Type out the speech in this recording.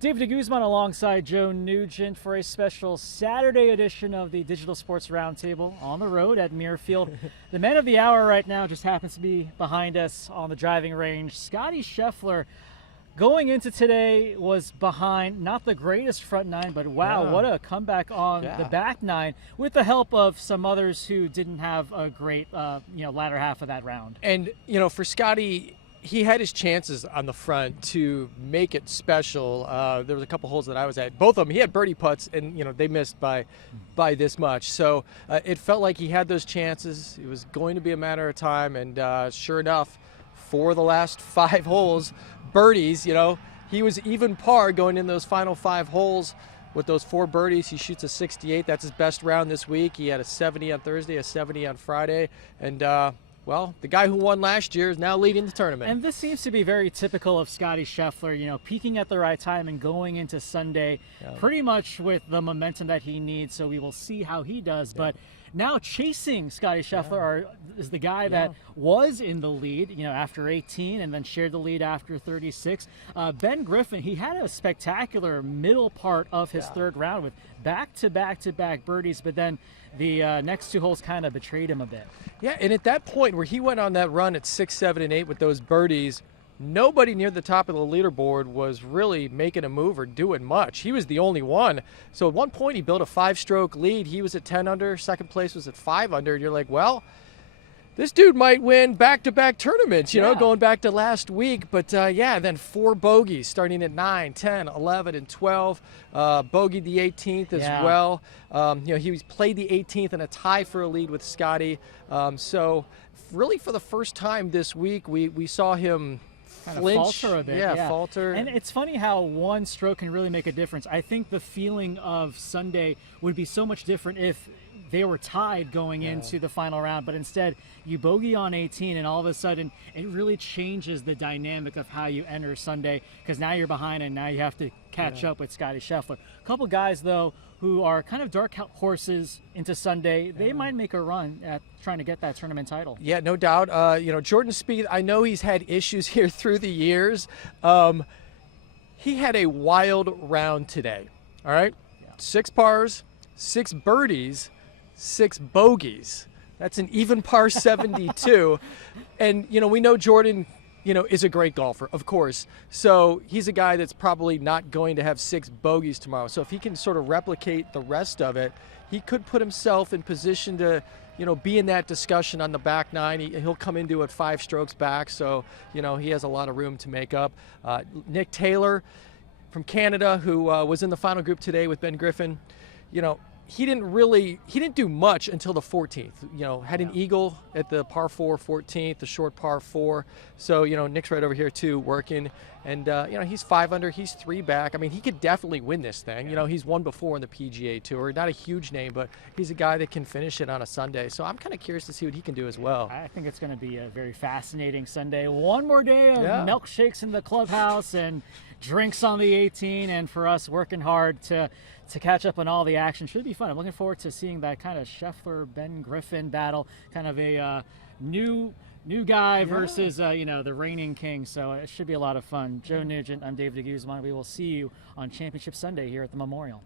David DeGuzman alongside Joe Nugent for a special Saturday edition of the Digital Sports Roundtable on the road at Muirfield. The man of the hour right now just happens to be behind us on the driving range. Scotty Scheffler going into today was behind not the greatest front nine, but wow, what a comeback on the back nine with the help of some others who didn't have a great latter half of that round. And for Scotty, he had his chances on the front to make it special. There was a couple holes that I was at. Both of them, he had birdie putts, and they missed by this much. So it felt like he had those chances. It was going to be a matter of time, and sure enough, for the last 5 holes, birdies. He was even par going in those final 5 holes. With those 4 birdies, he shoots a 68. That's his best round this week. He had a 70 on Thursday, a 70 on Friday, and well, the guy who won last year is now leading the tournament. And this seems to be very typical of Scotty Scheffler, peaking at the right time and going into Sunday pretty much with the momentum that he needs. So we will see how he does. But now chasing Scotty Scheffler is the guy that was in the lead, after 18 and then shared the lead after 36. Ben Griffin, he had a spectacular middle part of his third round with back-to-back-to-back birdies, but then the next 2 holes kind of betrayed him a bit. Yeah, and at that point where he went on that run at 6, 7, and 8 with those birdies, nobody near the top of the leaderboard was really making a move or doing much. He was the only one. So at one point he built a 5-stroke lead. He was at 10 under. Second place was at 5 under. And you're like, well, this dude might win back-to-back tournaments, going back to last week. But, then 4 bogeys starting at 9, 10, 11, and 12. Bogeyed the 18th as well. He played the 18th in a tie for a lead with Scotty. So really for the first time this week, we saw him flinch, falter a bit. Falter. And it's funny how one stroke can really make a difference. I think the feeling of Sunday would be so much different if they were tied going into the final round, but instead you bogey on 18 and all of a sudden it really changes the dynamic of how you enter Sunday, because now you're behind and now you have to catch up with Scotty Scheffler. A couple guys though who are kind of dark horses into Sunday, they might make a run at trying to get that tournament title. Yeah, no doubt. Jordan Spieth, I know he's had issues here through the years. He had a wild round today, all right? 6 pars, 6 birdies, 6 bogeys. That's an even par 72. And, we know Jordan, is a great golfer, of course. So he's a guy that's probably not going to have 6 bogeys tomorrow. So if he can sort of replicate the rest of it, he could put himself in position to, be in that discussion on the back nine. He'll come into it 5 strokes back. So, he has a lot of room to make up. Nick Taylor from Canada, who was in the final group today with Ben Griffin, he didn't do much until the 14th. Had an eagle at the par 4 14th, the short par 4. So, Nick's right over here too, working. And, he's 5 under, he's 3 back. I mean, he could definitely win this thing. He's won before in the PGA Tour. Not a huge name, but he's a guy that can finish it on a Sunday. So I'm kind of curious to see what he can do as well. I think it's going to be a very fascinating Sunday. One more day of milkshakes in the clubhouse and drinks on the 18, and for us working hard to catch up on all the action. Should be fun. I'm looking forward to seeing that kind of Scheffler-Ben Griffin battle, kind of a new guy versus the reigning king. So it should be a lot of fun. Joe Nugent, I'm David DeGuzman. We will see you on Championship Sunday here at the Memorial.